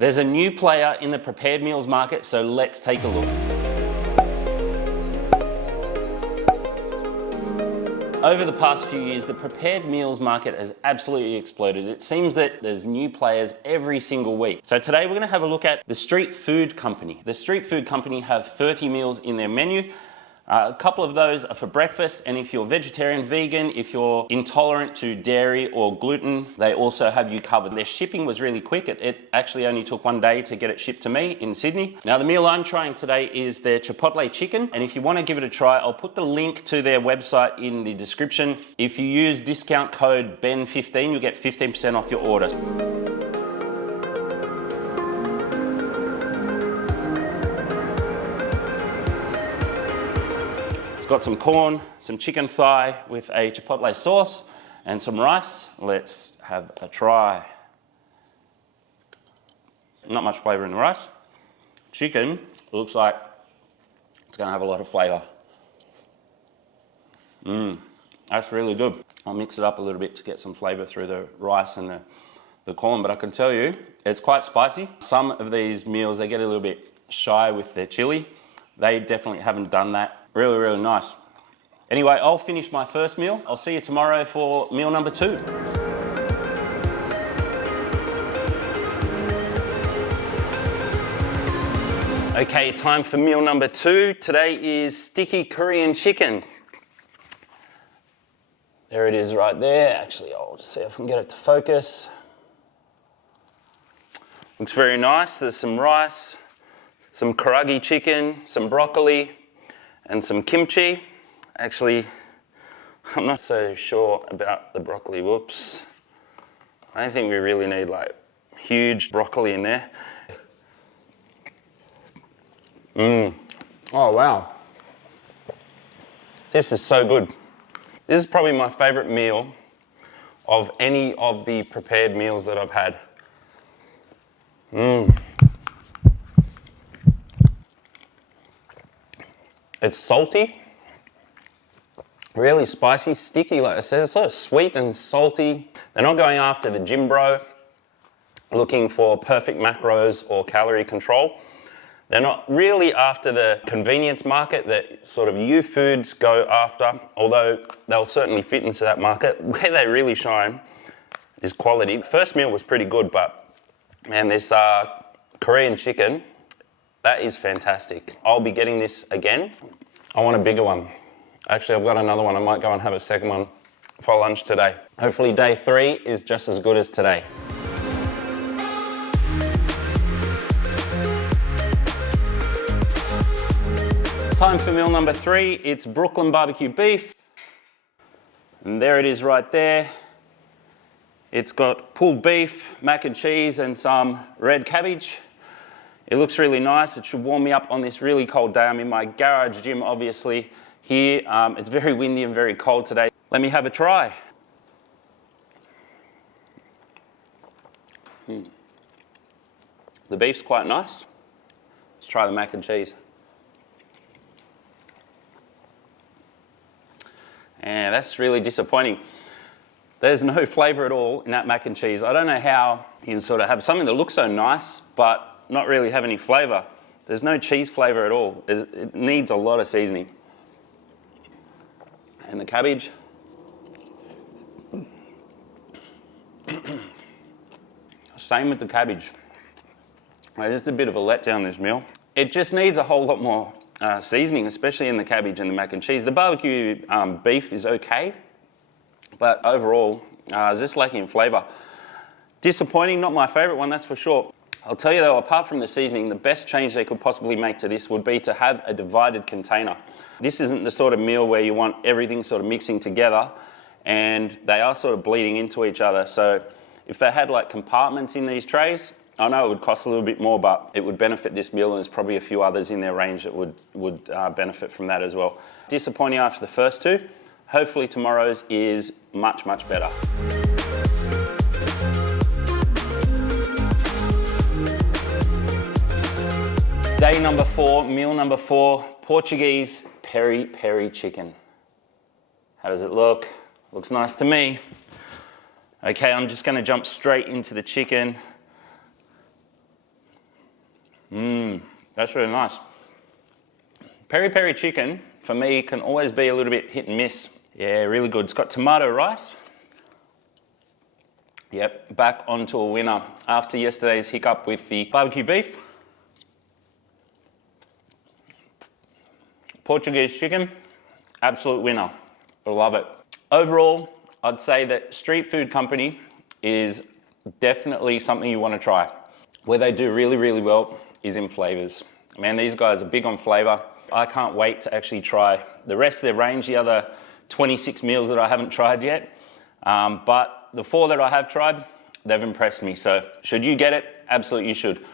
There's a new player in the prepared meals market, so let's take a look. Over the past few years, the prepared meals market has absolutely exploded. It seems that there's new players every single week. So today we're going to have a look at the Street Food Company. The Street Food Company have 30 meals in their menu. A couple of those are for breakfast, and if you're vegetarian, vegan, if you're intolerant to dairy or gluten, they also have you covered. Their shipping was really quick. It actually only took 1 day to get it shipped to me in Sydney. Now the meal I'm trying today is their Chipotle chicken, and if you want to give it a try, I'll put the link to their website in the description. If you use discount code BEN15, you'll get 15% off your order. Got some corn, some chicken thigh with a chipotle sauce and some rice. Let's have a try. Not much flavor in the rice. Chicken looks like it's gonna have a lot of flavor. That's really good. I'll mix it up a little bit to get some flavor through the rice and the corn, but I can tell you, it's quite spicy. Some of these meals, they get a little bit shy with their chili. They definitely haven't done that. Really, really nice. Anyway, I'll finish my first meal. I'll see you tomorrow for meal number 2. Okay, time for meal number 2. Today is sticky Korean chicken. There it is right there. Actually, I'll just see if I can get it to focus. Looks very nice. There's some rice, some karaage chicken, some broccoli, and some kimchi. Actually, I'm not so sure about the broccoli, whoops. I don't think we really need like huge broccoli in there. Oh wow. This is so good. This is probably my favorite meal of any of the prepared meals that I've had. It's salty, really spicy, sticky, like I said. It's sort of sweet and salty. They're not going after the gym bro, looking for perfect macros or calorie control. They're not really after the convenience market that sort of you foods go after, although they'll certainly fit into that market. Where they really shine is quality. The first meal was pretty good, but man, this Korean chicken, that is fantastic. I'll be getting this again. I want a bigger one. Actually, I've got another one. I might go and have a second one for lunch today. Hopefully day 3 is just as good as today. Time for meal number 3. It's Brooklyn barbecue beef. And there it is right there. It's got pulled beef, mac and cheese, and some red cabbage. It looks really nice. It should warm me up on this really cold day. I'm in my garage gym, obviously, here. It's very windy and very cold today. Let me have a try. The beef's quite nice. Let's try the mac and cheese. And that's really disappointing. There's no flavor at all in that mac and cheese. I don't know how you can sort of have something that looks so nice, but not really have any flavor. There's no cheese flavor at all. It needs a lot of seasoning. And the cabbage. Same with the cabbage. There's a bit of a letdown, this meal. It just needs a whole lot more seasoning, especially in the cabbage and the mac and cheese. The barbecue beef is okay, but overall, it's just lacking in flavor. Disappointing, not my favorite one, that's for sure. I'll tell you though, apart from the seasoning, the best change they could possibly make to this would be to have a divided container. This isn't the sort of meal where you want everything sort of mixing together, and they are sort of bleeding into each other. So if they had like compartments in these trays, I know it would cost a little bit more, but it would benefit this meal, and there's probably a few others in their range that would benefit from that as well. Disappointing after the first 2. Hopefully tomorrow's is much, much better. Day number 4, meal number 4, Portuguese peri-peri chicken. How does it look? Looks nice to me. Okay, I'm just gonna jump straight into the chicken. That's really nice. Peri peri chicken, for me, can always be a little bit hit and miss. Yeah, really good. It's got tomato rice. Yep, back onto a winner after yesterday's hiccup with the barbecue beef. Portuguese chicken, absolute winner. I love it. Overall, I'd say that Street Food Company is definitely something you want to try. Where they do really, really well is in flavors. Man, these guys are big on flavor. I can't wait to actually try the rest of their range, the other 26 meals that I haven't tried yet. But the 4 that I have tried, they've impressed me. So should you get it? Absolutely you should.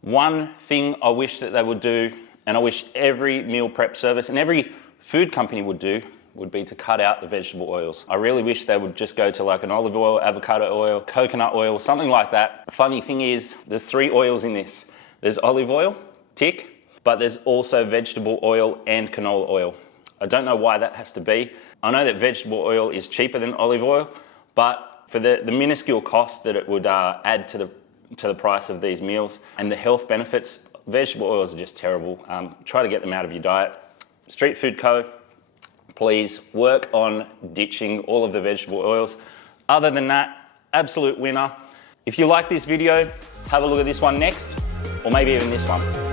One thing I wish that they would do, and I wish every meal prep service and every food company would do, would be to cut out the vegetable oils. I really wish they would just go to like an olive oil, avocado oil, coconut oil, something like that. Funny thing is, there's 3 oils in this. There's olive oil, tick, but there's also vegetable oil and canola oil. I don't know why that has to be. I know that vegetable oil is cheaper than olive oil, but for the minuscule cost that it would add to the price of these meals and the health benefits, vegetable oils are just terrible. Try to get them out of your diet. Street Food Co., please work on ditching all of the vegetable oils. Other than that, absolute winner. If you like this video, have a look at this one next, or maybe even this one.